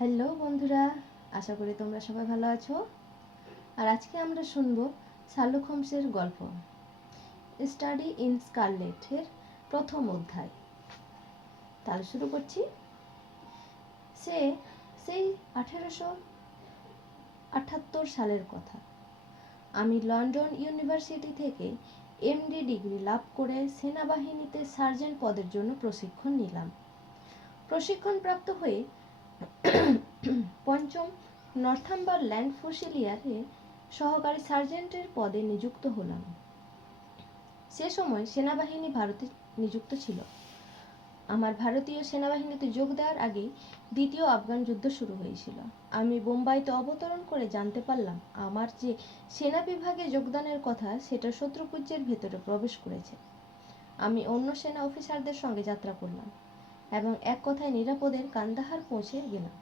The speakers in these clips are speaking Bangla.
হ্যালো বন্ধুরা, আশা করি তোমরা সবাই ভালো আছো। আর আজকে আমরা শুনবো শার্লক হোমসের গল্প স্টাডি ইন স্কারলেটের প্রথম অধ্যায়। তাহলে শুরু করছি। সেই 1878 সালের কথা। আমি লন্ডন ইউনিভার্সিটি থেকে এমডি ডিগ্রি লাভ করে সেনাবাহিনীতে সার্জেন্ট পদের জন্য প্রশিক্ষণ নিলাম। প্রশিক্ষণপ্রাপ্ত হয়ে পঞ্চম নর্থাম্বারল্যান্ড ফুসিলিয়ারে সহকারী সার্জেন্টের পদে নিযুক্ত হলাম। সে সময় সেনাবাহিনী ভারতে নিযুক্ত ছিল। আমার ভারতীয় সেনাবাহিনীতে যোগ দেওয়ার আগেই দ্বিতীয় আফগান যুদ্ধ শুরু হয়েছিল। আমি বোম্বাইতে অবতরণ করে জানতে পারলাম আমার যে সেনা বিভাগে যোগদানের কথা সেটা শত্রুপুঞ্জের ভেতরে প্রবেশ করেছে। আমি অন্য সেনা অফিসারদের সঙ্গে যাত্রা করলাম এবং এক কথায় নিরাপদে কান্দাহার পৌঁছে গেলাম।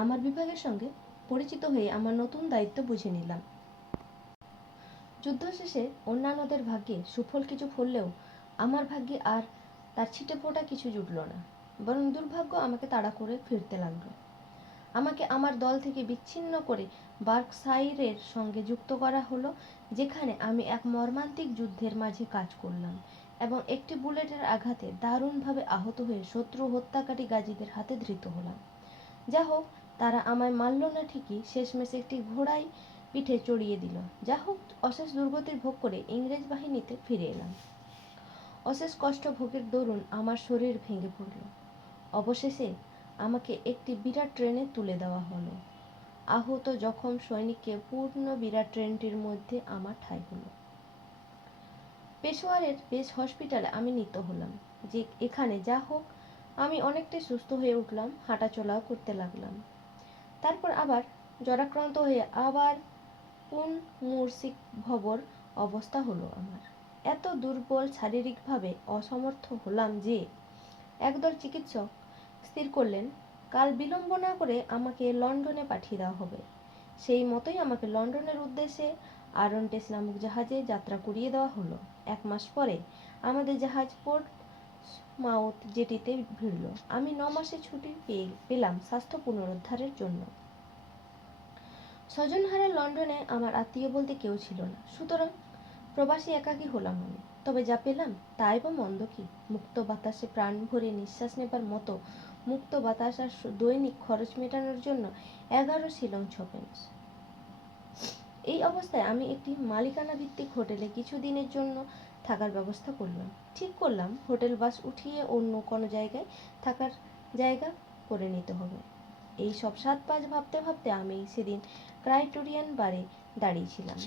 আমার বিভাগের সঙ্গে পরিচিত হয়ে আমার নতুন দায়িত্ব বুঝে নিলাম। যুদ্ধ শেষে অন্যান্যদের ভাগ্যে সুফল কিছু ফললেও আমার ভাগ্যে আর তার ছিটে ফোটা কিছু জুটল না, বরং দুর্ভাগ্য আমাকে তাড়া করে ফিরতে লাগলো। আমাকে আমার দল থেকে বিচ্ছিন্ন করে বার্কশায়ারের সঙ্গে যুক্ত করা হলো, যেখানে আমি এক মর্মান্তিক যুদ্ধের মাঝে কাজ করলাম এবং একটি বুলেটের আঘাতে দারুণভাবে আহত হয়ে শত্রু হত্যাকারী গাজীদের হাতে ধৃত হলাম। যা হোক, তারা আমায় মারল না ঠিকই, শেষমেশ একটি ঘোড়ায় পিঠে চড়িয়ে দিল। যা হোক, অশেষ দুর্গতির ভোগ করে ইংরেজ বাহিনীতে ফিরে এলাম। অশেষ কষ্ট ভোগের দরুন আমার শরীর ভেঙে পড়ল। অবশেষে আমাকে একটি বিরাট ট্রেনে তুলে দেওয়া হলো। আহত জখম সৈনিককে পূর্ণ বিরাট ট্রেনটির মধ্যে আমার ঠাঁই হলো। পেশোয়ারের বেশ হসপিটালে আমি নিত হলাম, যে এখানে যা হোক আমি অনেকটাই সুস্থ হয়ে উঠলাম, হাঁটাচলাও করতে লাগলাম। তারপর আবার জ্বরাক্রান্ত হয়ে আবার মুর্শিক ভবর অবস্থা হলো আমার। এত দুর্বল শারীরিকভাবে অসমর্থ হলাম যে একদল চিকিৎসক স্থির করলেন কাল বিলম্ব না করে আমাকে লন্ডনে পাঠিয়ে দেওয়া হবে। সেই মতোই আমাকে লন্ডনের উদ্দেশ্যে আরন্টেস নামক জাহাজে যাত্রা করিয়ে দেওয়া হলো। 1 মাস পরে আমাদের জাহাজ পোর্ট মাউথ জেটিতে ভিড়ল। আমি 9 মাসের ছুটি পেলাম স্বাস্থ্য পুনরুদ্ধারের জন্য। স্বজনহারা লন্ডনে আমার আত্মীয় বলতে কেউ ছিল না, সুতরাং প্রবাসী একাকী হলাম আমি। তবে যা পেলাম তাই বা মন্দ কি? মুক্ত বাতাসে প্রাণ ভরে নিঃশ্বাস নেবার মতো মুক্ত বাতাস আর দৈনিক খরচ মেটানোর জন্য 11 শিলং 6 পেন্স। এই অবস্থায় আমি একটি মালিকানা ভিত্তিক হোটেলে কিছুদিনের জন্য থাকার ব্যবস্থা করলাম। ঠিক করলাম হোটেল বাস উঠিয়ে অন্য কোনো জায়গায় থাকার জায়গা করে নিতে হবে। এই সব 7-5 ভাবতে ভাবতে আমি সেদিন ক্রাইটেরিয়ান বারে দাঁড়িয়েছিলাম।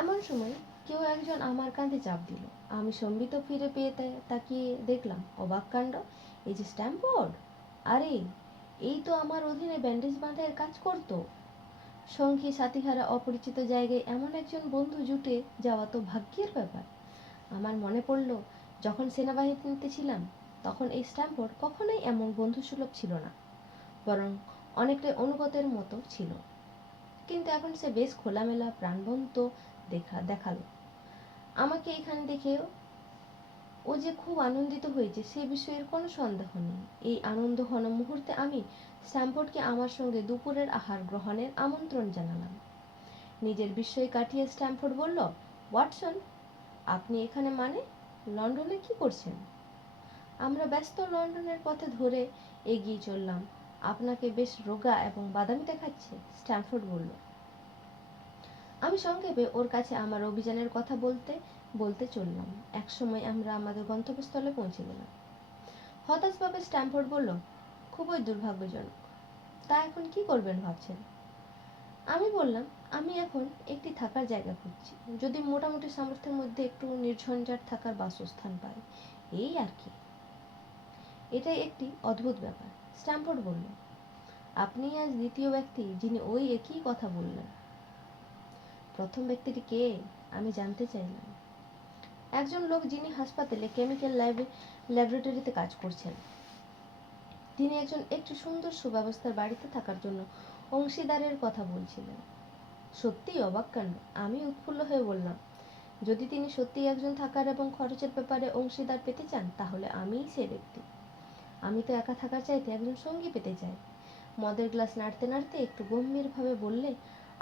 এমন সময় কেউ একজন আমার কাঁধে চাপ দিল। আমি সম্বিত ফিরে পেয়ে তাকিয়ে দেখলাম অবাক কাণ্ড, এই যে স্ট্যাম্পফোর্ড! আরে, এই তো আমার অধীনে ব্যান্ডেজ বাঁধার কাজ করতো। সঙ্গী সাথীহারা অপরিচিত জায়গায় এমন একজন বন্ধু জুটে যাওয়া তো ভাগ্যের ব্যাপার। আমার মনে পড়ল, যখন সেনাবাহিনীতে ছিলাম তখন এই স্ট্যাম্পফোর্ড কখনোই এমন বন্ধুসুলভ ছিল না, বরং অনেকটাই অনুগতের মতো ছিল। কিন্তু এখন সে বেশ খোলামেলা প্রাণবন্ত দেখালো। আমাকে এখানে দেখেও ও যে খুব আনন্দিত হয়েছে সে বিষয়ের কোনো সন্দেহ নেই। এই আনন্দ ঘন মুহূর্তে আমি স্ট্যাম্পফোর্ডকে আমার সঙ্গে দুপুরের আহার গ্রহণের আমন্ত্রণ জানালাম। নিজের বিস্ময় কাটিয়ে স্ট্যাম্পফোর্ড বলল, ওয়াটসন, আপনি এখানে মানে লন্ডনে কি করছেন? আমরা ব্যস্ত লন্ডনের পথে ধরে এগিয়ে চললাম। আপনাকে বেশ রোগা এবং বাদামি দেখাচ্ছে, স্ট্যাম্পফোর্ড বলল। আমি সংক্ষেপে ওর কাছে আমার অভিযানের কথা বলতে বলতে চললাম। একসময় আমরা আমাদের গন্তব্যস্থলে পৌঁছে গেলাম। হতাশভাবে স্ট্যাম্পফোর্ড বলল, খুবই দুর্ভাগ্যজনক। তা এখন কি করবেন ভাবছেন? আমি বললাম, আমি এখন একটি থাকার জায়গা খুঁজছি, যদি মোটামুটি সামর্থ্যের মধ্যে একটু নির্ঝঞ্ঝাট থাকার বাসস্থান পাই, এই আর কি। এটাই একটি অদ্ভুত ব্যাপার, স্ট্যাম্পফোর্ড বলল। আপনি আজ দ্বিতীয় ব্যক্তি যিনি ওই একই কথা বললেন। প্রথম ব্যক্তিটি কে? আমি জানতে চাইলাম। একজন লোক যিনি হাসপাতালে কেমিক্যাল ল্যাবরেটরিতে কাজ করছেন। তিনি একটি সুন্দর সুব্যবস্থার বাড়িতে থাকার জন্য অংশীদারের কথা বলছিলেন। সত্যিই অবাক কাণ্ড। আমি উৎফুল্ল হয়ে বললাম, যদি তিনি সত্যিই একজন থাকার এবং খরচের ব্যাপারে অংশীদার পেতে চান তাহলে আমিই সেই ব্যক্তি। আমি তো একা থাকার চাইতে একজন সঙ্গী পেতে চাই। মদের গ্লাস নাড়তে নাড়তে একটু গম্ভীরভাবে বললে,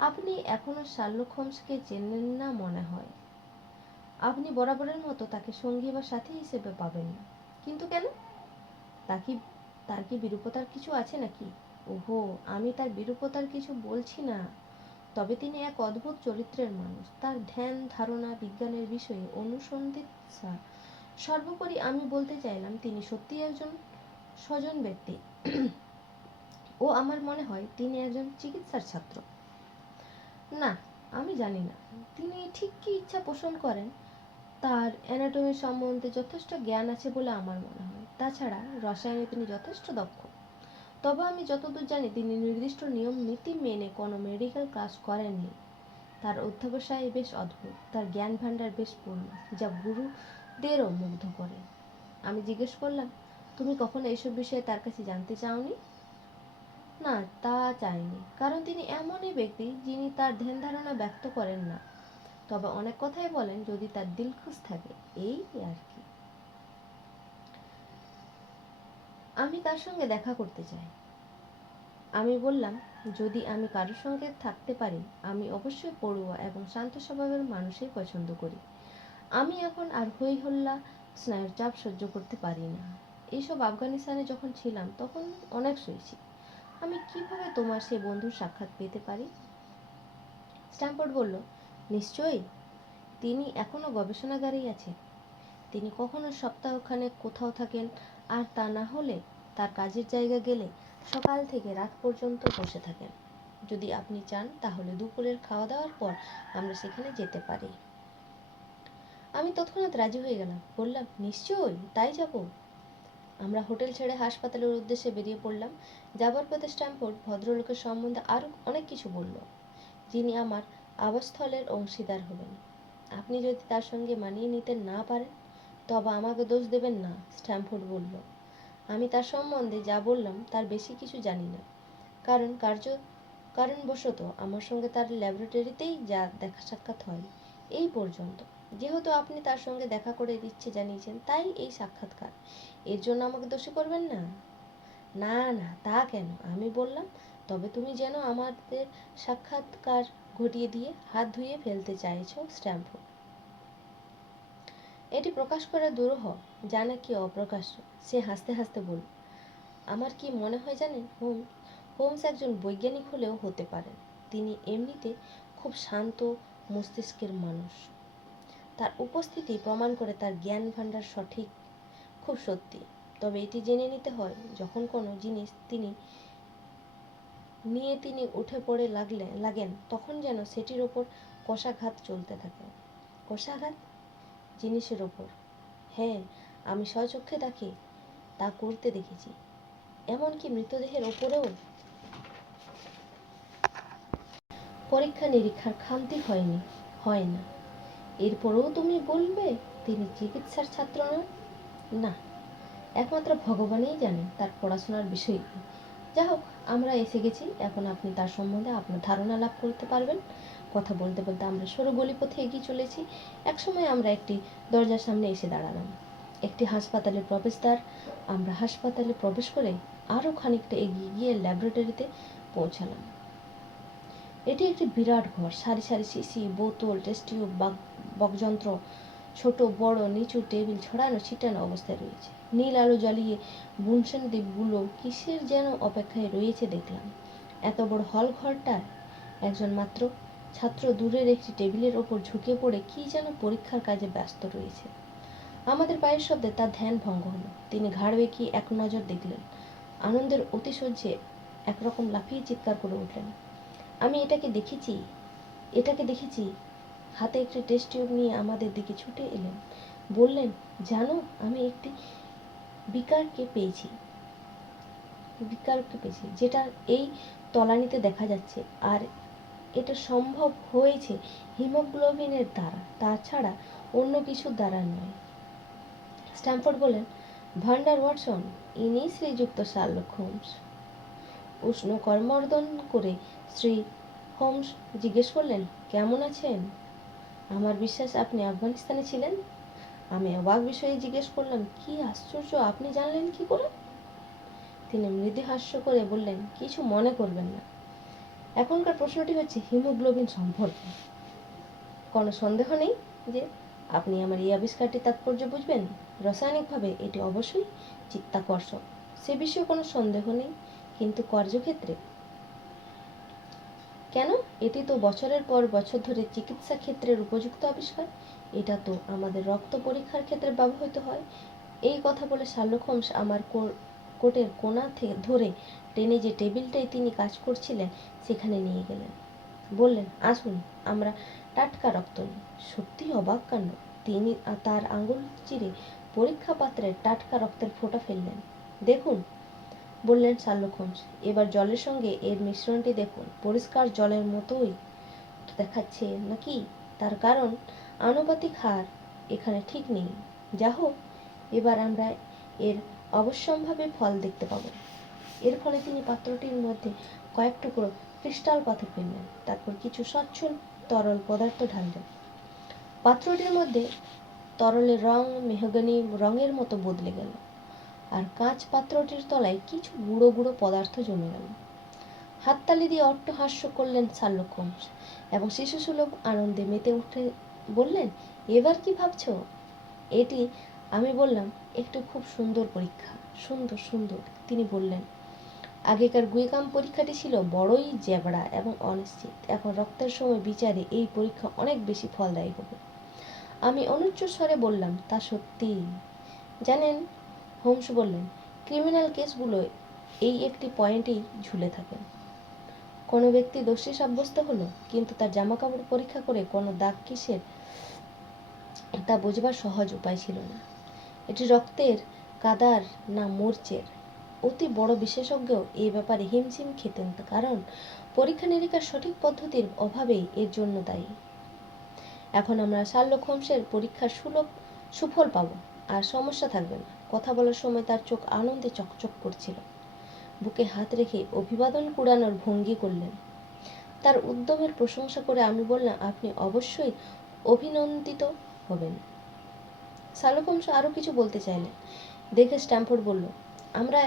আপনি এখনো শার্লক হোমসকে চেনেন না মনে হয়। আপনি বরাবরের মতো তাকে সঙ্গী বা সাথী হিসেবে পাবেন না। কিন্তু কেন? তা কি তার কি বিরূপতার কিছু আছে নাকি? ওহো, আমি তার বিরূপতার কিছু বলছি না। তবে তিনি এক অদ্ভুত চরিত্রের মানুষ। তার ধ্যান ধারণা বিজ্ঞানের বিষয়ে অনুসন্ধিৎসা। সর্বোপরি আমি বলতে চাইলাম তিনি সত্যিই একজন স্বজন ব্যক্তি। ও আমার মনে হয় তিনি একজন চিকিৎসার ছাত্র। না, আমি জানি না তিনি ঠিক কী ইচ্ছা পোষণ করেন। তার অ্যানাটমি সম্বন্ধে যথেষ্ট জ্ঞান আছে বলে আমার মনে হয়। তাছাড়া রসায়নে তিনি যথেষ্ট দক্ষ। তবে আমি যতদূর জানি তিনি নির্দিষ্ট নিয়ম নীতি মেনে কোনো মেডিকেল ক্লাস করেননি। তার অধ্যবসায় বেশ অদ্ভুত। তার জ্ঞান ভাণ্ডার বেশ পূর্ণ, যা গুরুদেরও মুগ্ধ করে। আমি জিজ্ঞেস করলাম, তুমি কখনো এইসব বিষয়ে তার কাছে জানতে চাওনি? না, তা চাইনি, কারণ তিনি এমনই ব্যক্তি যিনি তার ধ্যান ধারণা ব্যক্ত করেন না। তবে অনেক কথাই বলেন যদি তার দিল খুশ থাকে, এই আর কি। আমি তার সঙ্গে দেখা করতে চাই। আমি বললাম, যদি আমি কারোর সঙ্গে থাকতে পারি, আমি অবশ্যই পড়ুয়া এবং শান্ত স্বভাবের মানুষই পছন্দ করি। আমি এখন আর হই হল্লা, স্নায়ুর চাপ সহ্য করতে পারি না। এইসব আফগানিস্তানে যখন ছিলাম তখন অনেক শুয়েছি। আমি কিভাবে তোমার সেই বন্ধুর সাক্ষাৎ পেতে পারি? স্ট্যামফোর্ড বলল, নিশ্চয়ই। তিনি এখনো গবেষণাগারেই আছেন। তিনি কখনো সপ্তাহখানেক কোথাও থাকেন, আর তা না হলে তার কাজের জায়গা গেলে সকাল থেকে রাত পর্যন্ত বসে থাকেন। যদি আপনি চান তাহলে দুপুরের খাওয়া দাওয়ার পর আমরা সেখানে যেতে পারি। আমি তৎক্ষণাৎ রাজি হয়ে গেলাম। বললাম, নিশ্চয়ই, তাই যাব। আমরা হোটেল ছেড়ে হাসপাতালের উদ্দেশ্যে বেরিয়ে পড়লাম। যাবার পথে স্ট্যামফোর্ড ভদ্রলোকের সম্বন্ধে আরও অনেক কিছু বলল, যিনি আমার আবাসস্থলের অংশীদার হবেন। আপনি যদি তার সঙ্গে মানিয়ে নিতে না পারেন তবে আমাকে দোষ দেবেন না, স্ট্যামফোর্ড বলল। আমি তার সম্বন্ধে যা বললাম তার বেশি কিছু জানি না, কারণ কারণবশত আমার সঙ্গে তার ল্যাবরেটরিতেই যা দেখা সাক্ষাৎ হয় এই পর্যন্ত। যেহেতু আপনি তার সঙ্গে দেখা করে ইচ্ছে জানিয়েছেন, তাই এই সাক্ষাৎকার। এর জন্য আমাকে দোষী করবেন না। না না, তা কেন? আমি বললাম, তবে তুমি যেন আমাদের সাক্ষাৎকার ঘটিয়ে দিয়ে হাত ধুয়ে ফেলতে চাইছো, স্ট্যামফোর্ড। এটি প্রকাশ করা দুরূহ, যা নাকি অপ্রকাশ্য। সে হাসতে হাসতে বলল, আমার কি মনে হয় জানেন, হোমস একজন বৈজ্ঞানিক হলেও হতে পারেন। তিনি এমনিতে খুব শান্ত মস্তিষ্কের মানুষ। তার উপস্থিতি প্রমাণ করে তার জ্ঞান ভাণ্ডার সঠিক, খুব সত্যি। তবে এটি জেনে নিতে হয়, যখন কোনো জিনিস তিনি উঠে পড়ে লাগেন, তখন যেন সেটির ওপর কষাঘাত চলতে থাকে। কষাঘাত? জিনিসের ওপর? হ্যাঁ, আমি স্বচক্ষে তাকে তা করতে দেখেছি, এমনকি মৃতদেহের ওপরেও। পরীক্ষা নিরীক্ষার খামতি হয় না। এরপরেও তুমি বলবে তিনি চিকিৎসার ছাত্র নন? না, একমাত্র ভগবানই জানেন তার পড়াশোনার বিষয় কি। যা হোক, আমরা এসে গেছি। এখন আপনি তার সম্বন্ধে আপনার ধারণা লাভ করতে পারবেন। কথা বলতে বলতে আমরা সরু গলিপথে এগিয়ে চলেছি। একসময় আমরা একটি দরজার সামনে এসে দাঁড়ালাম। একটি হাসপাতালের প্রবেশদ্বার। আমরা হাসপাতালে প্রবেশ করে আরও খানিকটা এগিয়ে গিয়ে ল্যাবরেটরিতে পৌঁছালাম। এটি একটি বিরাট ঘর। সারি সারি শিশি, বোতল, টেস্ট টিউব, বকযন্ত্র, ছোট বড় নিচু টেবিল ছড়ানো ছিটানো অবস্থায় রয়েছে। নীল আলো জ্বালিয়ে বুনসেন দ্বীপগুলো কিসের যেন অপেক্ষায় রয়েছে দেখলাম। এত বড় হল ঘরটায় একজন মাত্র ছাত্র দূরের একটি টেবিলের ওপর ঝুঁকে পড়ে কি যেন পরীক্ষার কাজে ব্যস্ত রয়েছে। আমাদের পায়ের শব্দে তার ধ্যান ভঙ্গ হলো। তিনি ঘাড় বেঁকিয়ে এক নজর দেখলেন। আনন্দের অতিশয্যে একরকম লাফিয়ে চিৎকার করে উঠলেন, আমি এটাকে দেখেছি। হাতে একটি টেস্ট টিউব নিয়ে আমাদের দিকে ছুটে এলেন। বললেন, জানো, আমি একটি বিকারকে পেয়েছি, যেটা এই তলানিতে দেখা যাচ্ছে। আর এটা সম্ভব হয়েছে হিমোগ্লোবিনের দ্বারা, তাছাড়া অন্য কিছুর দ্বারা নয়। স্ট্যামফোর্ড বললেন, ভান্ডার ওয়াটসন, ইনি শ্রীযুক্ত শার্লক হোমস। উষ্ণ করমর্দন করে শ্রী হোমস জিজ্ঞেস করলেন, কেমন আছেন? আমার বিশ্বাস আপনি আফগানিস্তানে ছিলেন। আমি অবাক বিষয়ে জিজ্ঞেস করলাম, কি আশ্চর্য, আপনি জানলেন কি করে? তিনি মৃদু হাস্য করে বললেন, কিছু মনে করবেন না। এখনকার প্রশ্নটি হচ্ছে হিমোগ্লোবিন সম্পর্কে। কোনো সন্দেহ নেই যে আপনি আমার এই আবিষ্কারটি তাৎপর্য বুঝবেন। রাসায়নিকভাবে এটি অবশ্যই চিত্তাকর্ষক, সে বিষয়ে কোনো সন্দেহ নেই, কিন্তু কার্যক্ষেত্রে কেন? এটি তো বছরের পর বছর ধরে চিকিৎসা ক্ষেত্রের উপযুক্ত আবিষ্কার। এটা তো আমাদের রক্ত পরীক্ষার ক্ষেত্রে ব্যবহৃত হয়। এই কথা বলে শার্লক হোমস আমার কোটের কোণা থেকে ধরে টেনে যে টেবিলটায় তিনি কাজ করছিলেন সেখানে নিয়ে গেলেন। বললেন, আসুন আমরা টাটকা রক্ত নিই। সত্যিই অবাক কাণ্ড। তিনি তার আঙুল চিরে পরীক্ষা পাত্রে টাটকা রক্তের ফোঁটা ফেললেন। দেখুন, বললেন শার্লক হোমস, এবার জলের সঙ্গে এর মিশ্রণটি দেখুন। পরিষ্কার জলের মতোই তো দেখাচ্ছে নাকি? তার কারণ আনুপাতিক হার এখানে ঠিক নেই। যা হোক, এবার আমরা এর অবশ্যম্ভাবী ফল দেখতে পাবো। এর ফলে তিনি পাত্রটির মধ্যে কয়েক টুকরো ক্রিস্টাল পাথর ফেললেন, তারপর কিছু স্বচ্ছ তরল পদার্থ ঢাললেন। পাত্রটির মধ্যে তরলের রং মেহগনি রঙের মতো বদলে গেল, আর কাঁচ পাত্রটির তলায় কিছু গুঁড়ো গুঁড়ো পদার্থ জমে গেল। হাততালি দিয়ে অট্টহাস্য করলেন শার্লক হোমস এবং শিশুসুলভ আনন্দে মেতে উঠে বললেন, এবার কি ভাবছো? এটি, আমি বললাম, একটু খুব সুন্দর পরীক্ষা। সুন্দর সুন্দর, তিনি বললেন। আগেকার গুইকাম পরীক্ষাটি ছিল বড়ই জ্যাবড়া এবং অনিশ্চিত। এখন রক্তের সময় বিচারে এই পরীক্ষা অনেক বেশি ফলদায়ী হবে। আমি অনুচ্চ স্বরে বললাম, তা সত্যি? জানেন, হোমস বললেন, ক্রিমিনাল কেসগুলো এই একটি পয়েন্টেই ঝুলে থাকে। কোনো ব্যক্তি দোষী সাব্যস্ত হলো, কিন্তু তার জামাকাপড় পরীক্ষা করে কোনো দাগ কিসের তা বোঝবার সহজ উপায় ছিল না। এটি রক্তের, কাদার না মূর্চের? অতি বড় বিশেষজ্ঞও এই ব্যাপারে হিমশিম খেতেন, কারণ পরীক্ষা নিরীক্ষার সঠিক পদ্ধতির অভাবেই এর জন্য দায়ী। এখন আমরা শার্লক হোমসের পরীক্ষার সুফল পাব, আর সমস্যা থাকবে না। কথা বলার সময় তার চোখ আনন্দে চকচক করছিল। বুকে হাত রেখে অভিবাদন কুড়ানোর ভঙ্গি করলেন। তার উদ্যমের প্রশংসা করে আমি বললাম, আপনি অবশ্যই অভিনন্দিত হবেন। শার্লক হোমস আরও কিছু বলতে চাইলেন, দেখে স্ট্যামফোর্ড বলল, আমরা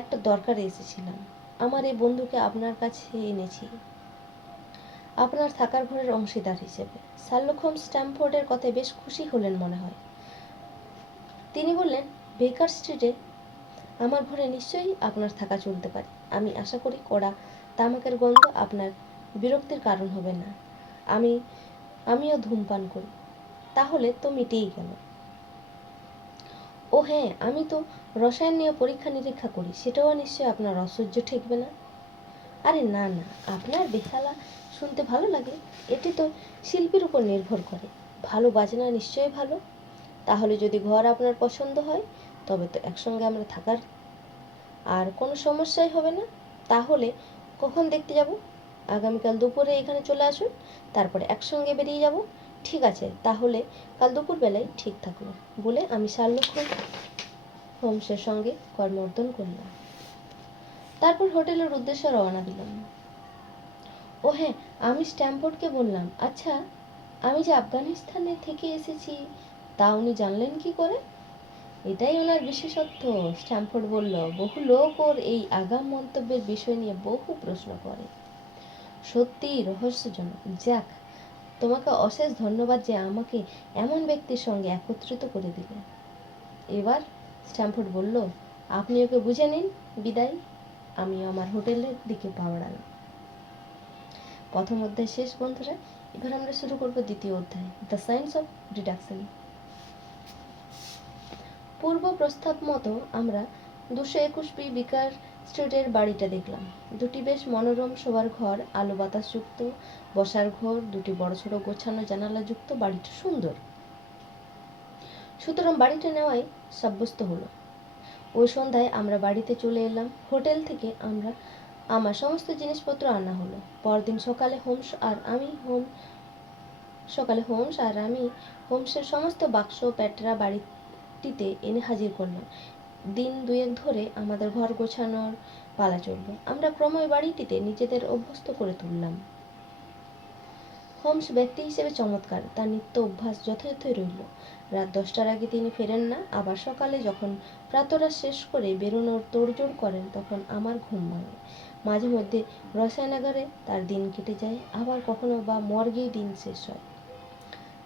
একটা দরকারে এসেছিলাম। আমার এই বন্ধুকে আপনার কাছে এনেছি আপনার থাকার ঘরের অংশীদার হিসেবে। শার্লক হোমস স্ট্যামফোর্ডের কথায় বেশ খুশি হলেন মনে হয়। তিনি বললেন, বেকার স্ট্রিটে আমার ঘরে নিশ্চয়ই আপনার থাকা চলতে পারে। আমি আশা করি কড়া তামাকের গন্ধ আপনার বিরক্তির কারণ হবে না। আমিও ধূমপান করি। তাহলে তো মিটেই গেল। ও হ্যাঁ, আমি তো রসায়ন নিয়ে পরীক্ষা নিরীক্ষা করি। সেটাও নিশ্চয়ই আপনার অসহ্য ঠেকবে না। আরে না না, আপনার বেহালা শুনতে ভালো লাগে। এটি তো শিল্পীর উপর নির্ভর করে। ভালো বাজনা নিশ্চয়ই ভালো। তাহলে যদি ঘর আপনার পছন্দ হয়, তবে তো একসঙ্গে আমরা থাকার আর কোনো সমস্যাই হবে না। তাহলে কখন দেখতে যাব? আগামীকাল দুপুরে এখানে চলে আসুন, তারপরে একসঙ্গে বেরিয়ে যাব। ঠিক আছে, তাহলে কাল দুপুরবেলায় ঠিক থাকলো, বলে আমি শার্লক হোমসের সঙ্গে করমর্দন করলাম। তারপর হোটেলের উদ্দেশ্যে রওনা দিলাম। ও হ্যাঁ, আমি স্ট্যামফোর্ডকে বললাম, আচ্ছা, আমি যে আফগানিস্তানে থেকে এসেছি তা উনি জানলেন কি করে? এটাই ওনার বিশেষত্ব, স্ট্যামফোর্ড বলল। বহু লোক ওর এই আগাম মন্তব্যের বিষয় নিয়ে বহু প্রশ্ন করে। সত্যিই রহস্যজনক। যাক, তোমাকে অশেষ ধন্যবাদ যে আমাকে এমন ব্যক্তির সঙ্গে একত্রিত করে দিলে। এবার স্ট্যামফোর্ড বলল, আপনি ওকে বুঝে নিন। বিদায়। আমি আমার হোটেলের দিকে পা বাড়ালাম। প্রথম অধ্যায় শেষ বন্ধুরা। এবার আমরা শুরু করব দ্বিতীয় অধ্যায়, দ্য সায়েন্স অফ ডিডাকশন। পূর্ব প্রস্তাব মতো আমরা 221 বি বিকার স্ট্রিটের বাড়িটা দেখলাম। দুটি বেশ মনোরম শোবার ঘর, আলো বাতাসযুক্ত বসার ঘর, দুটি বড় ছোট গোছানো জানালাযুক্ত। বাড়িটা সুন্দর, সুতরাং বাড়িটা নেওয়াই সাব্যস্ত হলো। ওই সন্ধ্যায় আমরা বাড়িতে চলে এলাম। হোটেল থেকে আমার সমস্ত জিনিসপত্র আনা হলো। পরদিন সকালে হোমস আর আমি হোমসের সমস্ত বাক্স প্যাটরা বাড়িটিতে এনে হাজির করলাম। দিন দুয়েক ধরে আমাদের ঘর গোছানোর পালা চলল। আমরা ক্রমে বাড়িটিতে নিজেদের অভ্যস্ত করে তুললাম। হোমস ব্যক্তি হিসেবে চমৎকার, তার নিত্য অভ্যাস যথাযথই রইল। রাত 10টার আগে তিনি ফেরেন না। আবার সকালে যখন প্রাতরাশ শেষ করে বেরোনোর তোড়জোড় করেন তখন আমার ঘুম ভাঙে। মাঝে মধ্যে রসায়নাগারে তার দিন কেটে যায়, আবার কখনো বা মর্গেই দিন শেষ হয়।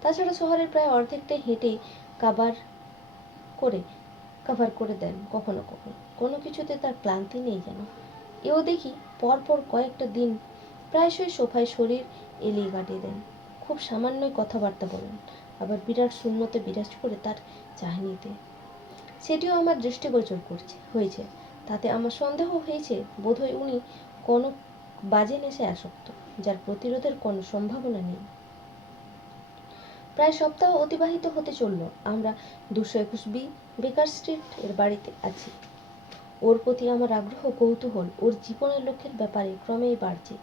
তাছাড়া শহরের প্রায় অর্ধেকটাই হেঁটে কাবার করে কাভার করে দেন কখনো কখনো। কোনো কিছুতে তার ক্লান্তি নেই যেন। এও দেখি পরপর কয়েকটা দিন প্রায়শই সোফায় শরীর এলিয়ে কাটিয়ে দেন। খুব সামান্যই কথাবার্তা বলেন, আবার বিরাট শূন্যতে বিরাজ করে তার চাহনিতে। সেটিও আমার দৃষ্টিগোচর হয়েছে। তাতে আমার সন্দেহ হয়েছে বোধহয় উনি কোনো বাজে নেশায় আসক্ত, যার প্রতিরোধের কোনো সম্ভাবনা নেই। প্রায় সপ্তাহ অতিবাহিত হতে চলল। আমরা 221 বেকার স্ট্রিট এর বাড়িতে আছি। ওর প্রতি আমার আগ্রহ কৌতূহল ওর জীবনের লক্ষ্যের ব্যাপারে ক্রমেই বাড়ছে।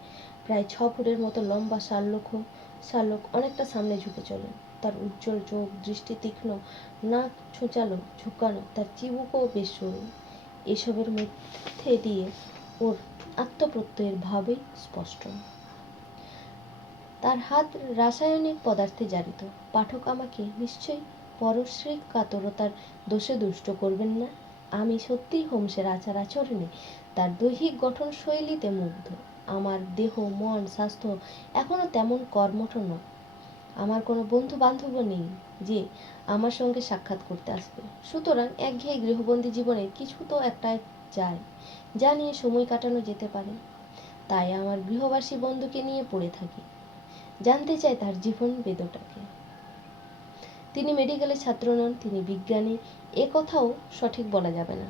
প্রায় 6 ফুটের মতো লম্বা শার্লক অনেকটা সামনে ঝুঁকে চলেন। তার উজ্জ্বল চোখ, দৃষ্টি তীক্ষ্ণ, নাক ঝুঁকানো, তার চিবুকও বেশ সরু। এসবের মধ্যে দিয়ে ওর আত্মপ্রত্যয়ের ভাবই স্পষ্ট। তার হাত রাসায়নিক পদার্থে জারিত। পাঠক আমাকে নিশ্চয়ই পরশ্রী কাতরতার দোষে দুষ্ট করবেন না। আমি সত্যিই হোমসের আচার আচরণে, তার দৈহিক গঠনশৈলীতে মুগ্ধ। আমার দেহ, মন, স্বাস্থ্য এখনো তেমন কর্মঠ নয়। আমার কোনো বন্ধু বান্ধবও নেই যে আমার সঙ্গে সাক্ষাৎ করতে আসবে। সুতরাং একঘেয়ে গৃহবন্দী জীবনের কিছু তো একটা চাই, যা নিয়ে সময় কাটানো যেতে পারে। তাই আমার গৃহবাসী বন্ধুকে নিয়ে পড়ে থাকি, জানতে চাই তার জীবন বেদটাকে। তিনি মেডিকেলের ছাত্র নন, তিনি বিজ্ঞানী, এ কথাও সঠিক বলা যাবে না।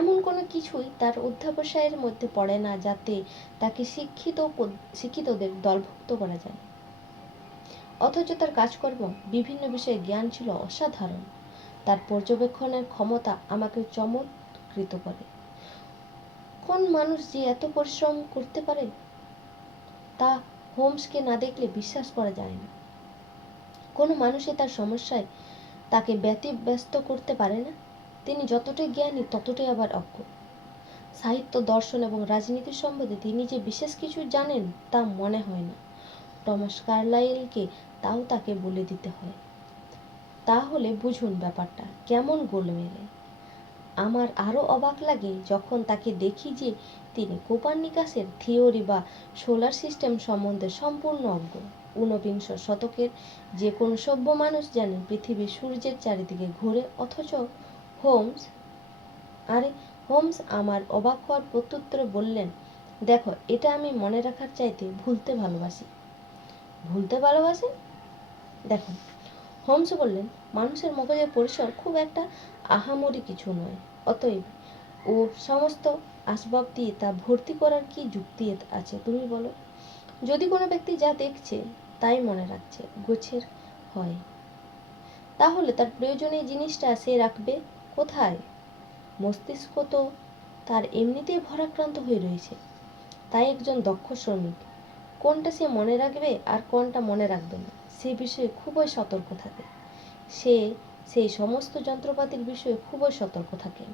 এমন কোনো কিছুই তার অধ্যাবসায়ের মধ্যে পড়ে না যাতে তাকে শিক্ষিতদের দলভুক্ত করা যায়। অথচ তার কাজকর্ম, বিভিন্ন বিষয়ে জ্ঞান ছিল অসাধারণ। তার পর্যবেক্ষণের ক্ষমতা আমাকে চমৎকৃত করে। কোন মানুষ যে এত পরিশ্রম করতে পারে তা হোমসকে না দেখলে বিশ্বাস করা যায় না। কোনো মানুষই তার সমস্যায় তাকে ব্যতিব্যস্ত করতে পারে না। তিনি যতটাই জ্ঞানী ততটাই আবার অজ্ঞ। সাহিত্য, দর্শন এবং রাজনীতি সম্বন্ধে তিনি যে বিশেষ কিছু জানেন তা মনে হয় না। টমাস কার্লাইলকে তাও তাকে বলে দিতে হয়। তাহলে বুঝুন ব্যাপারটা কেমন গোলমেলে। আমার আরও অবাক লাগে যখন তাকে দেখি যে তিনি কোপার্নিকাসের থিওরি বা সোলার সিস্টেম সম্বন্ধে সম্পূর্ণ অজ্ঞ। ঊনবিংশ শতকের যে কোনো সভ্য মানুষ জানেন পৃথিবী সূর্যের চারিদিকে ঘুরে, অথচ হোমস হোমস আমার অবাক হওয়ার প্রত্যুত্তরে বললেন, দেখো, এটা আমি মনে রাখার চাইতে ভুলতে ভালোবাসি। ভুলতে ভালোবাসেন? দেখুন, হোমস বললেন, মানুষের মগজের পরিসর খুব একটা আহামরি কিছু নয়। অতএব ও সমস্ত আসবাব দিয়ে তা ভর্তি করার কি যুক্তি আছে তুমি বলো? যদি কোনো ব্যক্তি যা দেখছে তাই মনে রাখছে গোছের হয়, তাহলে তার প্রয়োজনীয় জিনিসটা সে রাখবে কোথায়? মস্তিষ্ক তো তার এমনিতেই ভরাক্রান্ত হয়ে রয়েছে। তাই একজন দক্ষ শ্রমিক কোনটা সে মনে রাখবে আর কোনটা মনে রাখবে না সে বিষয়ে খুবই সতর্ক থাকে। সে সেই সমস্ত যন্ত্রপাতির বিষয়ে খুবই সতর্ক থাকে।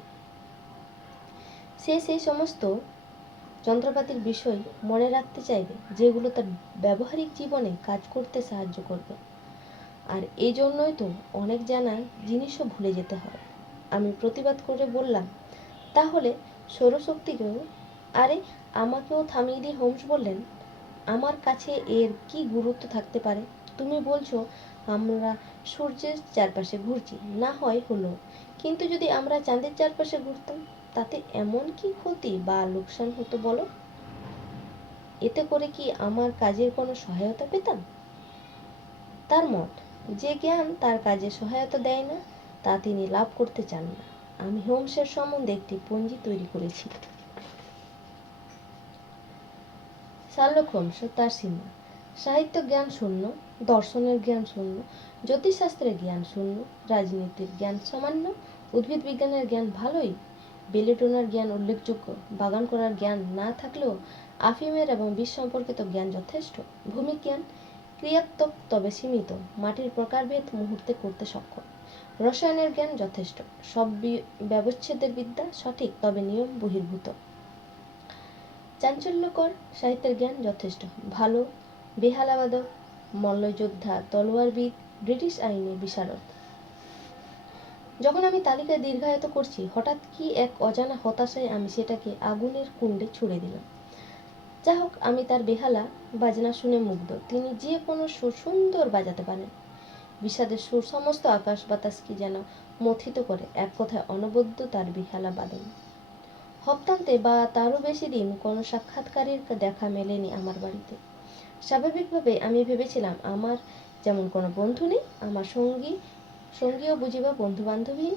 সে সেই সমস্ত যন্ত্রপাতির বিষয় মনে রাখতে চাইবে যেগুলো তার ব্যবহারিক জীবনে কাজ করতে সাহায্য করবে। আর এই জন্যই তো অনেক জানা জিনিসও ভুলে যেতে হয়। আমি প্রতিবাদ করে বললাম, তাহলে সৌরশক্তিকেও? আরে, আমাকেও থামিয়ে দিয়ে হোমস বললেন, আমার কাছে এর কি গুরুত্ব থাকতে পারে? তুমি বলছো আমরা সূর্যের চারপাশে ঘুরছি, না হয় হলো, কিন্তু যদি আমরা চাঁদের চারপাশে ঘুরতাম তাতে এমন কি ক্ষতি বা লোকসান হতো বলো? এতে করে কি আমার কাজের কোনো সহায়তা পেতাম? তার মত, যে জ্ঞান তার কাজে সহায়তা দেয় না তা তিনি লাভ করতে চান না। আমি হোমসের সম্বন্ধে একটি পঞ্জি তৈরি করেছি। শার্লক হোমস ও তার সীমা। সাহিত্য জ্ঞান শূন্য, দর্শনের জ্ঞান শূন্য, জ্যোতিষশাস্ত্রের জ্ঞান শূন্য, রাজনীতির জ্ঞান সামান্য, উদ্ভিদ বিজ্ঞানের জ্ঞান ভালোই, বেলেটোনার জ্ঞান উল্লেখযোগ্য, বাগান করার জ্ঞান না থাকলেও আফিমের এবং বিষ সম্পর্কিত জ্ঞান যথেষ্ট, ভূমিক জ্ঞান ক্রিয়াত্মক তবে সীমিত, মাটির প্রকারভেদ মুহূর্তে করতে সক্ষম, রসায়নের জ্ঞান যথেষ্ট, সব ব্যবচ্ছেদের বিদ্যা সঠিক তবে নিয়ম বহির্ভূত, চাঞ্চল্যকর সাহিত্যের জ্ঞান যথেষ্ট, ভালো বেহালাবাদক, মল্লযোদ্ধা, তলোয়ারবিদ, ব্রিটিশ আইনে বিশারদ। যখন আমি তালিকা দীর্ঘায়িত করছি, হঠাৎ কি এক অজানা হতাশায় আমি সেটাকে আগুনের কুণ্ডে ছুড়ে দিলাম। যা হোক, আমি তার বেহালা বাজনা শুনে মুগ্ধ। তিনি যে কোনো সুর সুন্দর বাজাতে পারেন। বিষাদের সুর সমস্ত আকাশ বাতাসকে যেন মথিত করে। এক কথায় অনবদ্য তার বেহালা বাদন। হপ্তান্তে বা তারও বেশি দিন কোনো সাক্ষাৎকারের দেখা মেলেনি আমার বাড়িতে। স্বাভাবিকভাবে আমি ভেবেছিলাম আমার যেমন কোনো বন্ধু নেই, আমার সঙ্গীও বুঝিবা বন্ধু বান্ধবী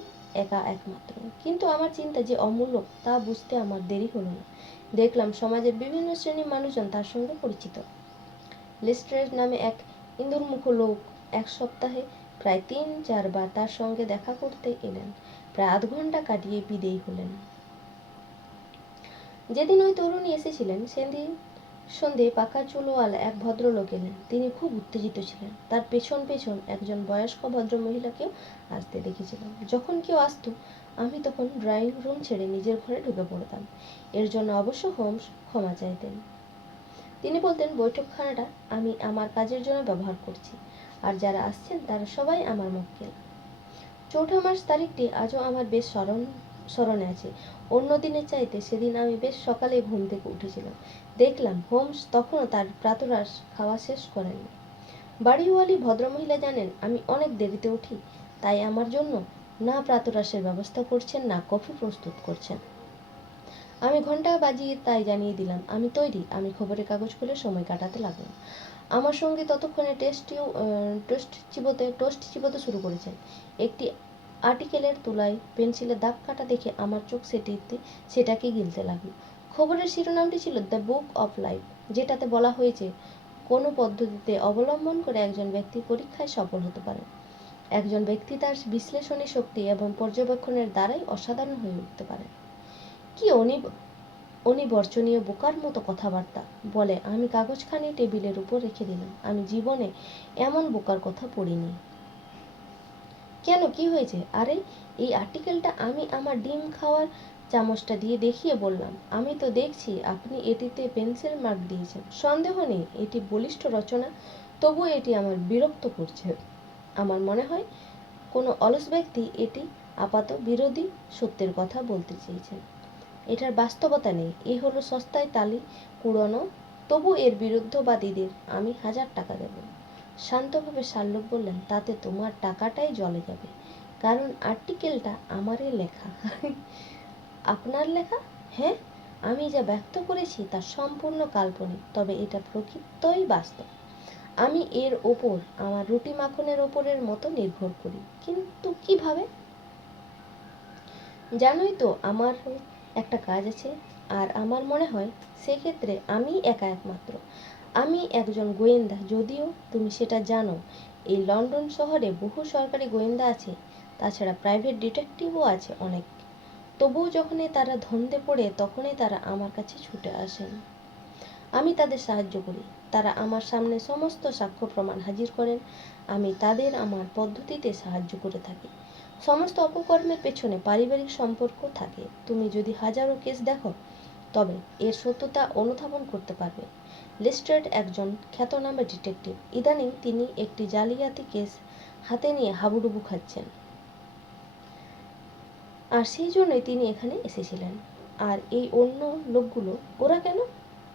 একা একমাত্র। কিন্তু আমার চিন্তা যে অমূল্য তা বুঝতে আমার দেরি হলো না। দেখলাম সমাজের বিভিন্ন শ্রেণীর মানুষজন তার সঙ্গে পরিচিত। লেস্ট্রেড নামে এক ইন্দুরমুখ লোক এক সপ্তাহে প্রায় ৩-৪ বার তার সঙ্গে দেখা করতে এলেন। প্রায় আধ ঘন্টা কাটিয়ে বিদেয় হলেন। যেদিন ওই তরুণী এসেছিলেন সেদিন সন্ধে পাকা চুলওয়ালা এক ভদ্রলোক এলেন। তিনি খুব উত্তেজিত ছিলেন। তার পেছন পেছন একজন বয়স্ক ভদ্রমহিলাকেও আসতে দেখেছিলাম। যখন কেউ আসতো আমি তখন ড্রয়িং রুম ছেড়ে নিজের ঘরে ঢুকে পড়তাম। এর জন্য অবশ্য হোমস ক্ষমা চাইতেন। তিনি বলতেন, বৈঠকখানাটা আমি আমার কাজের জন্য ব্যবহার করছি, আর যারা আসছেন তারা সবাই আমার মক্কেল। ৪ঠা মার্চ তারিখটি আজও আমার বেশ স্মরণে আছে। অন্য দিনের চাইতে সেদিন আমি বেশ সকালে ঘুম থেকে উঠেছিলাম। দেখলাম হোমস তখনও তার প্রাতরাশ খাওয়া শেষ করেননি। বাড়িওয়ালি ভদ্রমহিলা জানেন আমি অনেক দেরিতে উঠি, তাই আমার জন্য না প্রাতরাশের ব্যবস্থা করছেন, না কফি প্রস্তুত করছেন। আমি ঘন্টা বাজিয়ে তাই জানিয়ে দিলাম, আমি তৈরি। আমি খবরের কাগজ খুলে সময় কাটাতে লাগলাম। আমার সঙ্গে ততক্ষণে টোস্ট চিবোতে শুরু করেছেন। একটি আর্টিকেলের তুলায় পেন্সিলের দাগ কাটা দেখে আমার চোখ সেটাকে গিলতে লাগলো। খবরের শিরোনামটি ছিল দ্য বুক অফ লাইফ, যেটাতে বলা হয়েছে কোনো পদ্ধতিতে অবলম্বন করে একজন ব্যক্তি পরীক্ষায় সফল হতে পারে। একজন ব্যক্তি তার বিশ্লেষণী শক্তি এবং পর্যবেক্ষণের দ্বারাই অসাধারণ হয়ে উঠতে পারে। কি অনিবর্চনীয় বোকার মতো কথাবার্তা বলে আমি কাগজখানি টেবিলের উপর রেখে দিলাম। আমি জীবনে এমন বোকার কথা পড়িনি। কেন, কি হয়েছে? আরে, এই আর্টিকেলটা আমি আমার ডিম খাওয়ার চামচটা দিয়ে দেখিয়ে বললাম, আমি তো দেখছি আপনি এটিতে পেন্সিল মার্ক দিয়েছেন। সন্দেহ নেই এটি বলিষ্ঠ রচনা, তবু এটি আমার বিরক্ত করছে। আমার মনে হয় কোনো অলস ব্যক্তি এটি আপাত বিরোধী সত্যের কথা বলতে চেয়েছেন। এটার বাস্তবতা নেই। এ হলো সস্তায় তালি কুড়ানো, তবু এর বিরুদ্ধবাদীদের আমি 1000 টাকা দেব। শান্তভাবে শার্লক বললেন, তাতে তোমার টাকাটাই জলে যাবে, কারণ আর্টিকেলটা আমারই লেখা। আপনার লেখা? হ্যাঁ, আমি যা ব্যক্ত করেছি তা সম্পূর্ণ কাল্পনিক, তবে এটা প্রকৃতই বাস্তব। আমি এর ওপর আমার রুটি মাখনের ওপরের মতো নির্ভর করি। কিন্তু কিভাবে? জানোই তো, আমার একটা কাজ আছে, আর আমার মনে হয় সেক্ষেত্রে আমি একা একমাত্র। আমি একজন গোয়েন্দা। যদিও তুমি সেটা জানো, এই লন্ডন শহরে বহু সরকারি গোয়েন্দা আছে, তাছাড়া প্রাইভেট ডিটেকটিভও আছে অনেক। তবুও যখনই তারা ধন্দে পড়ে তখনই তারা আমার কাছে ছুটে আসেন। আমি তাদের সাহায্য করি। তারা আমার সামনে সমস্ত সাক্ষ্য প্রমাণ হাজির করেন। আমি তাদের আমার পদ্ধতিতে সাহায্য করে থাকি। সমস্ত অপকর্মের পেছনে পারিবারিক সম্পর্ক থাকে। তুমি যদি হাজারো কেস দেখো, তবে এর সত্যতা অনুধাবন করতে পারবে। লেস্ট্রেড একজন খ্যাতনামা ডিটেকটিভ। ইদানিং তিনি একটি জালিয়াতি কেস হাতে নিয়ে হাবুডুবু খাচ্ছেন, আর সেই জন্যই তিনি এখানে এসেছিলেন। আর এই অন্য লোকগুলো, ওরা কেন?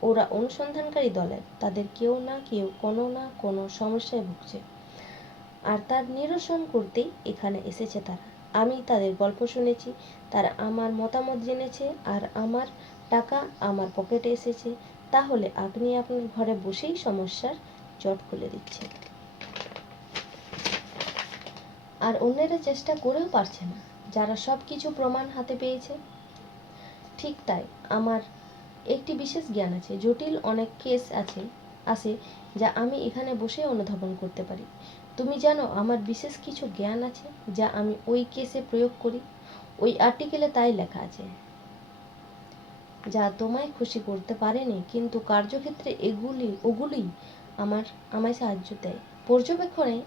ওরা অনুসন্ধানকারী দলের। তাদের কেউ না কেউ কোনো না কোনো সমস্যায় ভুগছে, আর তার নিরসন করতেই এখানে এসেছে তারা। আমি তাদের গল্প শুনেছি, তারা আমার মতামত জেনেছে, আর আমার টাকা আমার পকেটে এসেছে। তাহলে আপনি আপনার ঘরে বসেই সমস্যার জট খুলে দিচ্ছেন, আর অন্যেরা চেষ্টা করেও পারছে না, যারা সব কিছু প্রমাণ হাতে পেয়েছে। ঠিক তাই, আমার একটি বিশেষ জ্ঞান আছে। জটিল অনেক কেস আছে যা আমি এখানে বসে অনুধাবন করতে পারি। তুমি জানো, আমার বিশেষ কিছু জ্ঞান আছে যা আমি ওই কেসে প্রয়োগ করি। ওই আর্টিকেলে তাই লেখা আছে। যা তোমায় খুশি করতে পারেনি, কিন্তু কার্যক্ষেত্রে ওগুলি আমায় সাহায্য দেয়। পর্যবেক্ষণে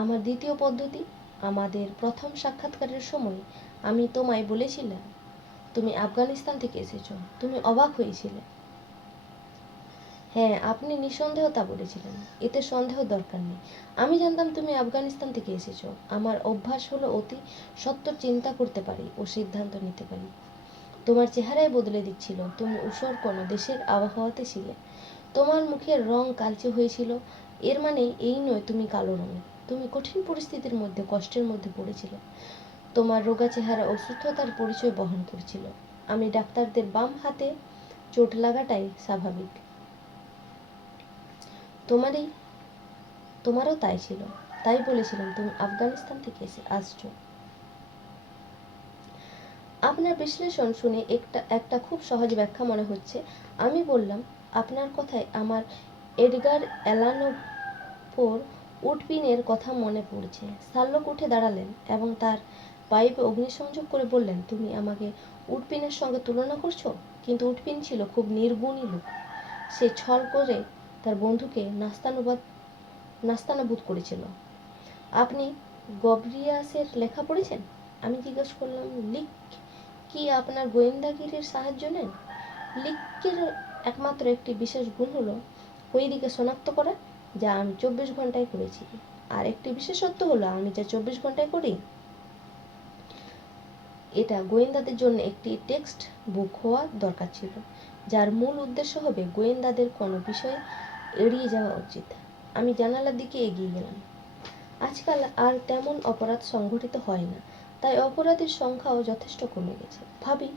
আমার দ্বিতীয় পদ্ধতি। আমাদের প্রথম সাক্ষাৎকারের সময় আমি তোমায় বলেছিলাম তুমি আফগানিস্তান থেকে এসেছো। তুমি অবাক হয়েছিলে। হ্যাঁ, আপনি নিঃসন্দেহ তা বলেছিলেন। এতে সন্দেহ দরকার নেই। আমি জানতাম তুমি আফগানিস্তান থেকে এসেছো। আমার অভ্যাস হলো অতি সত্বর চিন্তা করতে পারি ও সিদ্ধান্ত নিতে পারি। তোমার চেহারাই বদলে দিচ্ছিল। তুমি ঊষর কোনো দেশের আবহাওয়াতে ছিলে। তোমার মুখের রং কালচে হয়েছিল। এর মানে এই নয় তুমি কালো রঙের। তুমি কঠিন পরিস্থিতির মধ্যে কষ্টের মধ্যে পড়েছিলে। তোমার রোগা চেহারা অসুস্থতার পরিচয় বহন করছিল। আমি ডাক্তারদের বাম হাতে চোট লাগাটাই স্বাভাবিক। তোমারই তোমারও তাই ছিল। তাই বলেছিলাম তুমি আফগানিস্তান থেকে আসছো। আপনার বিশ্লেষণ শুনে একটা খুব সহজ ব্যাখ্যা মনে হচ্ছে। আমি বললাম, আপনার কথায় আমার এডগার অ্যালান পোর উডপিনের কথা মনে পড়ছে। শার্লক উঠে দাঁড়ালেন এবং তার পাইপে অগ্নিসংযোগ করে বললেন, তুমি আমাকে উডপিনের সঙ্গে তুলনা করছো? কিন্তু উডপিন ছিল খুব নির্গুণী লোক। সে ছল করে তার বন্ধুকে নাস্তানাবুদ করেছিল। আপনি গব্রিয়াসের লেখা পড়েছেন? আমি জিজ্ঞেস করলাম। লিক কি আপনার গোয়েন্দাগিরির সাহায্য নেন? লিকের একমাত্র একটি বিশেষ গুণ হলো ওই দিকে শনাক্ত করা, যা আমি 24 ঘন্টায় করেছি। আর একটি বিশেষত্ব হলো আমি যা 24 ঘন্টায় করি এটা গোয়েন্দাদের জন্য একটি টেক্সট বুক হওয়া দরকার ছিল, যার মূল উদ্দেশ্য হবে গোয়েন্দাদের কোনো বিষয় এড়িয়ে যাওয়া উচিত। আমি জানালার দিকে এগিয়ে গেলাম। আজকাল আর তেমন অপরাধ সংঘটিত হয় না, তাই অপরাধীর সংখ্যাও যথেষ্ট কমে গেছে। ভাবি,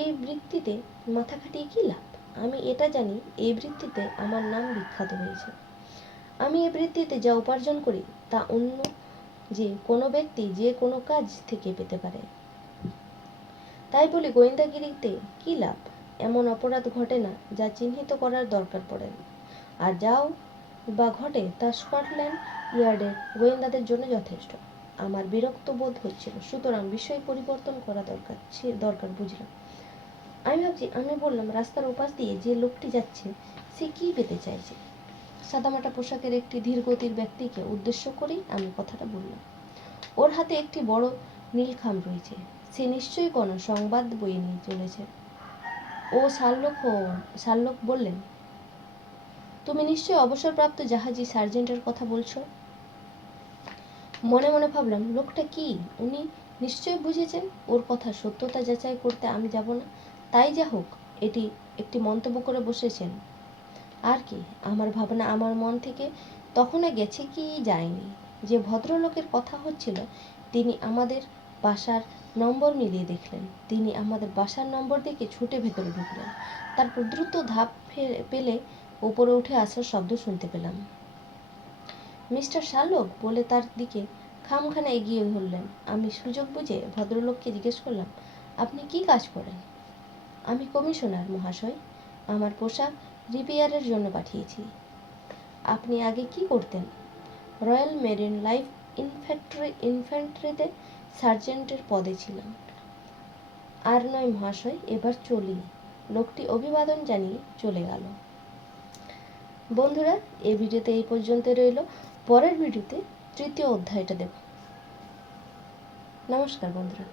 এই বৃত্তিতে মাথা খাটিয়ে কী লাভ? আমি এটা জানি, এই বৃত্তিতে আমার নাম বিখ্যাত হয়েছে। আমি এই বৃত্তিতে যা উপার্জন করি তা অন্য যে কোনো ব্যক্তি যে কোনো কাজ থেকে পেতে পারে। তাই বলি, গোয়েন্দাগিরিতে কী লাভ? এমন অপরাধ ঘটে না যা চিহ্নিত করার দরকার পড়ে না, আর যাও বা ঘটে তা স্কটল্যান্ড ইয়ার্ডের গোয়েন্দাদের জন্য যথেষ্ট। আমার বিরক্ত বোধ হচ্ছিল, সুতরাং বিষয় পরিবর্তন করা দরকার বুঝলাম। আমি বললাম, রাস্তার ওপাশ দিয়ে যে লোকটি যাচ্ছে সে কি পেতে চাইছে? সাদামাটা পোশাকের একটি ধীরগতির ব্যক্তিকে উদ্দেশ্য করেই আমি কথাটা বললাম। ওর হাতে একটি বড় নীল খাম রয়েছে। সে নিশ্চয়ই কোনো সংবাদ বয়ে নিয়ে চলেছে। ও শার্লক বললেন, তুমি নিশ্চয়ই অবসরপ্রাপ্ত জাহাজি সার্জেন্টের কথা বলছো। মনে মনে ভাবলাম, লোকটা কি? উনি নিশ্চয়ই বুঝেছেন ওর কথা সত্যতা যাচাই করতে আমি যাব না। তাই যা হোক, এটি একটি মন্তব্য করে বসেছেন। আর কি, আমার ভাবনা আমার মন থেকে তখনও গেছে কি যায়নি। যে ভদ্রলোকের কথা হচ্ছিল তিনি আমাদের বাসার নম্বর মিলিয়ে দেখলেন। তিনি আমাদের বাসার নম্বর দেখে ছুটে ভেতরে ঢুকলেন। তারপর দ্রুত ধাপ পেলে উপরে উঠে আসার শব্দ শুনতে পেলাম। মিস্টার শার্লক বলে তার দিকে খামখানা এগিয়ে ধরলেন। আমি সুযোগ বুঝে ভদ্রলোককে জিজ্ঞেস করলাম, আপনি কি কাজ করেন? আমি কমিশনার মহাশয়। আমার পোশাক রিপেয়ারের জন্য পাঠিয়েছি। আপনি আগে কি করতেন? রয়্যাল মেরিন লাইফ ইনফ্যান্ট্রিতে সার্জেন্টের পদে ছিলাম। আর নয় মহাশয়, এবার চলি। লোকটি অভিবাদন জানিয়ে চলে গেল। বন্ধুরা, এই ভিডিওতে এই পর্যন্ত রইল। পরের ভিডিওতে তৃতীয় অধ্যায়টা দেব। নমস্কার বন্ধুরা।